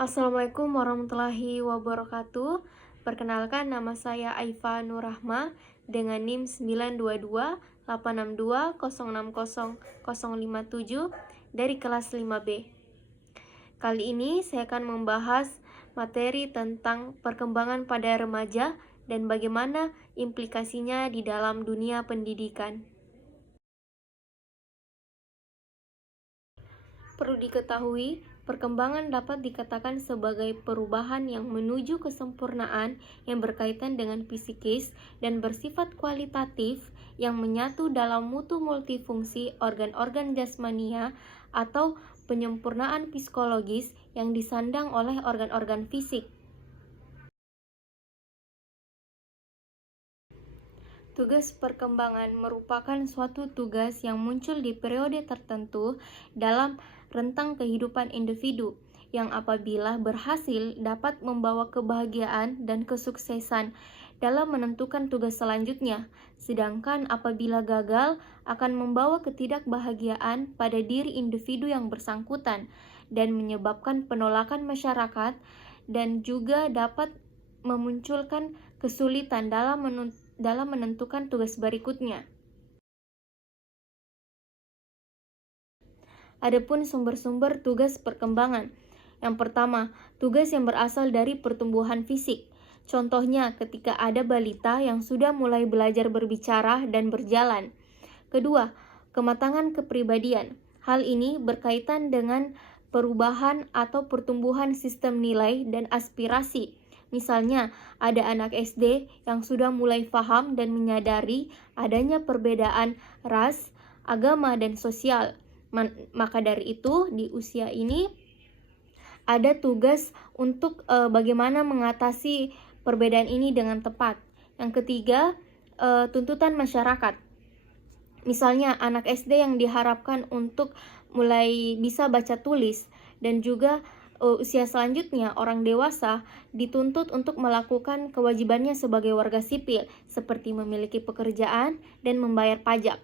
Assalamualaikum warahmatullahi wabarakatuh. Perkenalkan, nama saya Aifa Nurrahma dengan NIM 92286206057 dari kelas 5B. Kali ini saya akan membahas materi tentang perkembangan pada remaja dan bagaimana implikasinya di dalam dunia pendidikan. Perlu diketahui, perkembangan dapat dikatakan sebagai perubahan yang menuju kesempurnaan yang berkaitan dengan psikis dan bersifat kualitatif yang menyatu dalam mutu multifungsi organ-organ jasmania atau penyempurnaan psikologis yang disandang oleh organ-organ fisik. Tugas perkembangan merupakan suatu tugas yang muncul di periode tertentu dalam rentang kehidupan individu, yang apabila berhasil dapat membawa kebahagiaan dan kesuksesan dalam menentukan tugas selanjutnya, sedangkan apabila gagal akan membawa ketidakbahagiaan pada diri individu yang bersangkutan dan menyebabkan penolakan masyarakat dan juga dapat memunculkan kesulitan dalam menentukan tugas berikutnya. Adapun sumber-sumber tugas perkembangan. Yang pertama, tugas yang berasal dari pertumbuhan fisik. Contohnya ketika ada balita yang sudah mulai belajar berbicara dan berjalan. Kedua, kematangan kepribadian. Hal ini berkaitan dengan perubahan atau pertumbuhan sistem nilai dan aspirasi. Misalnya, ada anak SD yang sudah mulai paham dan menyadari adanya perbedaan ras, agama, dan sosial. Maka dari itu, di usia ini ada tugas untuk bagaimana mengatasi perbedaan ini dengan tepat. Yang ketiga, tuntutan masyarakat. Misalnya, anak SD yang diharapkan untuk mulai bisa baca tulis dan juga usia selanjutnya orang dewasa dituntut untuk melakukan kewajibannya sebagai warga sipil seperti memiliki pekerjaan dan membayar pajak.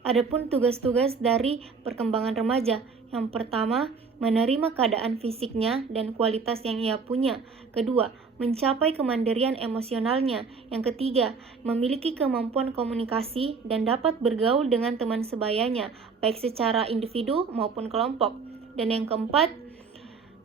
Adapun tugas-tugas dari perkembangan remaja, yang pertama, menerima keadaan fisiknya dan kualitas yang ia punya. Kedua, mencapai kemandirian emosionalnya. Yang ketiga, memiliki kemampuan komunikasi dan dapat bergaul dengan teman sebayanya, baik secara individu maupun kelompok. Dan yang keempat,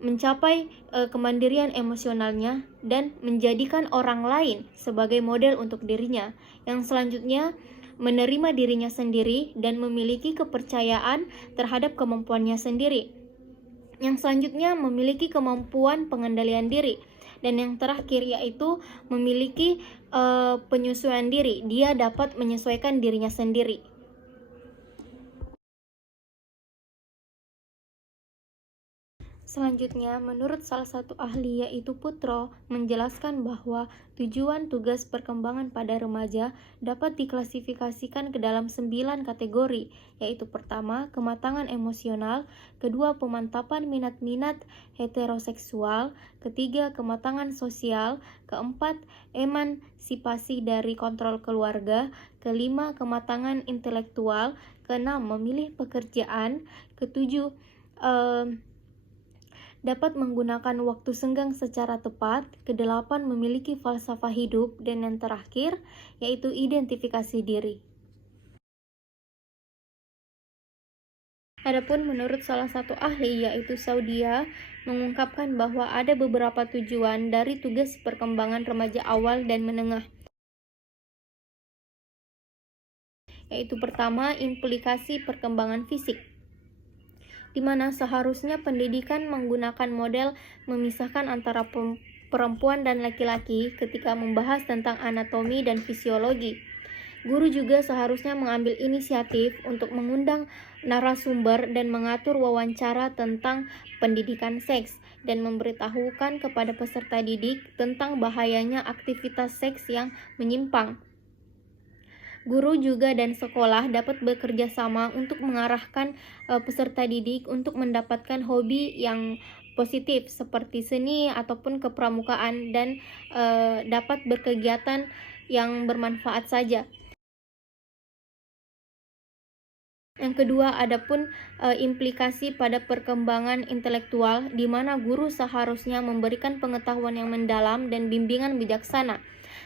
mencapai kemandirian emosionalnya dan menjadikan orang lain sebagai model untuk dirinya. Yang selanjutnya, menerima dirinya sendiri dan memiliki kepercayaan terhadap kemampuannya sendiri. Yang selanjutnya, memiliki kemampuan pengendalian diri. Dan yang terakhir yaitu memiliki penyesuaian diri. Dia dapat menyesuaikan dirinya sendiri. Selanjutnya, menurut salah satu ahli yaitu Putro, menjelaskan bahwa tujuan tugas perkembangan pada remaja dapat diklasifikasikan ke dalam 9 kategori, yaitu pertama, kematangan emosional, kedua, pemantapan minat-minat heteroseksual, ketiga, kematangan sosial, keempat, emansipasi dari kontrol keluarga, kelima, kematangan intelektual, keenam, memilih pekerjaan, ketujuh, dapat menggunakan waktu senggang secara tepat, kedelapan memiliki falsafah hidup, dan yang terakhir yaitu identifikasi diri. Adapun menurut salah satu ahli yaitu Saudia mengungkapkan bahwa ada beberapa tujuan dari tugas perkembangan remaja awal dan menengah. Yaitu pertama, implikasi perkembangan fisik, di mana seharusnya pendidikan menggunakan model memisahkan antara perempuan dan laki-laki ketika membahas tentang anatomi dan fisiologi. Guru juga seharusnya mengambil inisiatif untuk mengundang narasumber dan mengatur wawancara tentang pendidikan seks dan memberitahukan kepada peserta didik tentang bahayanya aktivitas seks yang menyimpang. Guru juga dan sekolah dapat bekerja sama untuk mengarahkan peserta didik untuk mendapatkan hobi yang positif seperti seni ataupun kepramukaan dan dapat berkegiatan yang bermanfaat saja. Yang kedua, adapun implikasi pada perkembangan intelektual, di mana guru seharusnya memberikan pengetahuan yang mendalam dan bimbingan bijaksana.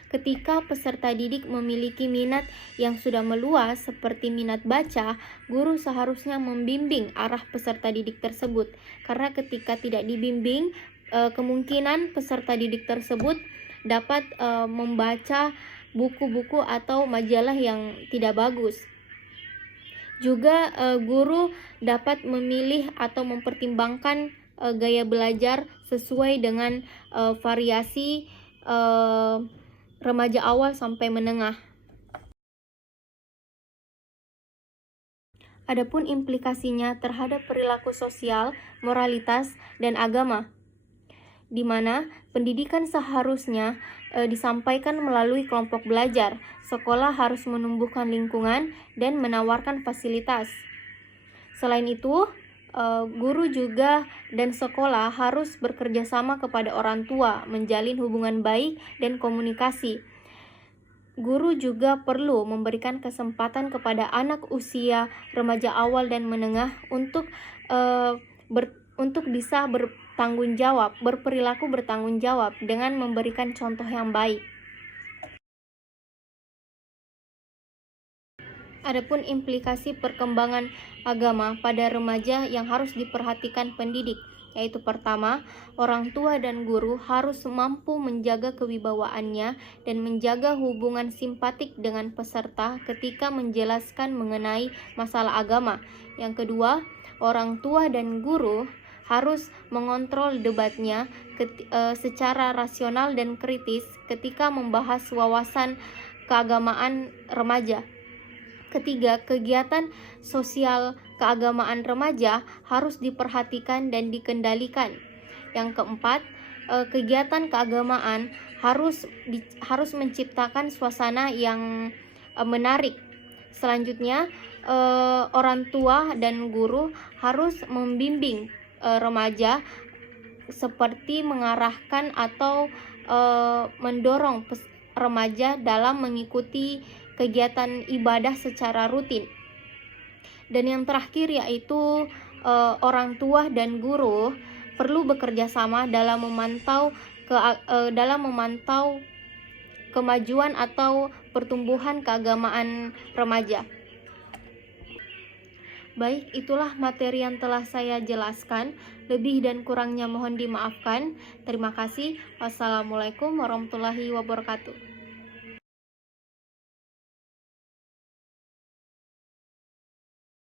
Ketika peserta didik memiliki minat yang sudah meluas seperti minat baca, guru seharusnya membimbing arah peserta didik tersebut. Karena ketika tidak dibimbing, kemungkinan peserta didik tersebut dapat membaca buku-buku atau majalah yang tidak bagus. Juga guru dapat memilih atau mempertimbangkan gaya belajar sesuai dengan variasi remaja awal sampai menengah. Adapun implikasinya terhadap perilaku sosial, moralitas, dan agama, di mana pendidikan seharusnya disampaikan melalui kelompok belajar. Sekolah harus menumbuhkan lingkungan dan menawarkan fasilitas. Selain itu, guru juga dan sekolah harus bekerja sama kepada orang tua, menjalin hubungan baik dan komunikasi. Guru juga perlu memberikan kesempatan kepada anak usia remaja awal dan menengah untuk bisa berperilaku bertanggung jawab dengan memberikan contoh yang baik. Adapun implikasi perkembangan agama pada remaja yang harus diperhatikan pendidik, yaitu pertama, orang tua dan guru harus mampu menjaga kewibawaannya dan menjaga hubungan simpatik dengan peserta ketika menjelaskan mengenai masalah agama. Yang kedua, orang tua dan guru harus mengontrol debatnya secara rasional dan kritis ketika membahas wawasan keagamaan remaja. Ketiga, kegiatan sosial keagamaan remaja harus diperhatikan dan dikendalikan. Yang keempat, kegiatan keagamaan harus menciptakan suasana yang menarik. Selanjutnya, orang tua dan guru harus membimbing remaja seperti mengarahkan atau mendorong remaja dalam mengikuti kegiatan ibadah secara rutin. Dan yang terakhir yaitu orang tua dan guru perlu bekerja sama dalam memantau kemajuan atau pertumbuhan keagamaan remaja. Baik, itulah materi yang telah saya jelaskan. Lebih dan kurangnya mohon dimaafkan. Terima kasih. Wassalamualaikum warahmatullahi wabarakatuh.